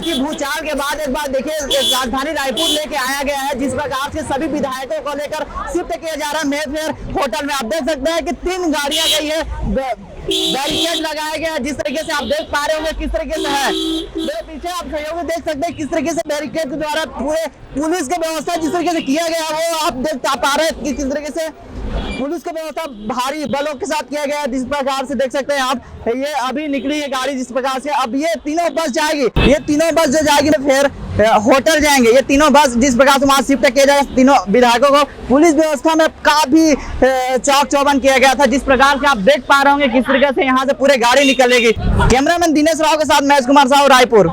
हाथी भूचाल के बाद एक बार देखिए राजधानी रायपुर लेके आया गया है, जिस प्रकार से सभी विधायकों को लेकर शिफ्ट किया जा रहा है मेफेयर होटल में। आप देख सकते हैं कि 3 गाड़ियां गई है, बैरिकेड लगाया गया है, जिस तरीके से आप देख पा रहे होंगे किस तरीके से है। मेरे पीछे आप सहयोग देख सकते हैं किस तरीके से बैरिकेड के द्वारा पूरे पुलिस की व्यवस्था जिस तरीके से किया गया है, वो आप देख पा रहे हैं कि किस तरीके से पुलिस की व्यवस्था भारी बलों के साथ किया गया है। जिस प्रकार से देख सकते हैं आप, ये अभी निकली है गाड़ी जिस प्रकार से। अब ये तीनों बस जाएगी, ये तीनों बस जो जाएगी फिर होटल जाएंगे। ये तीनों बस जिस प्रकार से वहां शिफ्ट किया जाएगा, तीनों विधायकों को पुलिस व्यवस्था में काफी चौक चौबंद किया गया था। जिस प्रकार से आप देख पा रहे होंगे किस तरीके से यहाँ से पूरे गाड़ी निकलेगी। कैमरामैन दिनेश राव के साथ महेश कुमार साहू, रायपुर।